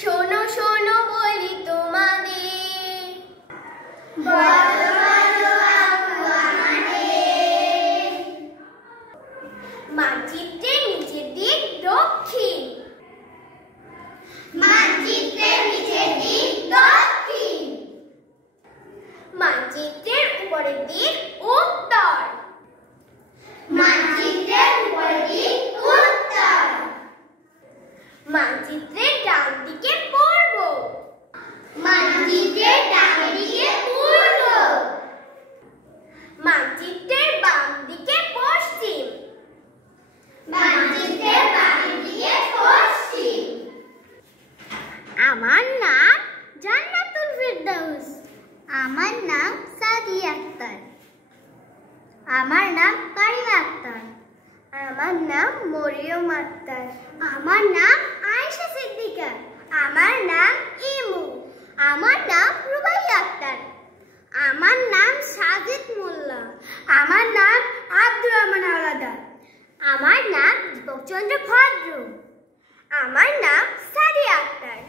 শোনো শোনো বলি তোমাদের, মানচিত্রের নিচের দিক দক্ষিণ, মানচিত্রের নিচের দিক দক্ষিণ, মানচিত্রের উপরের দিক উত্তর, মানচিত্রের উপরের দিক উত্তর, মানচিত্রের ডান দিকে পূর্ব, মানচিত্রের ডান দিকে পূর্ব, মানচিত্রের বাম দিকে পশ্চিম, মানচিত্রের বাম দিকে পশ্চিম। আমার নাম জান্নাতুল ফেরদৌস। আমার নাম সাদিয়া আক্তার। আমার নাম কারিমা আক্তার। আমার নাম মরিয়ম আক্তার। আমার নাম আয়েশা সিদ্দিকা। আমার নাম ইমু। আমার নাম রুবাইয়া আক্তার। আমার নাম সাজিদ মোল্লা। আমার নাম আব্দুর রহমান হাওলাদার। আমার নাম দীপক চন্দ্র ভদ্র। আমার নাম সাদিয়া আক্তার।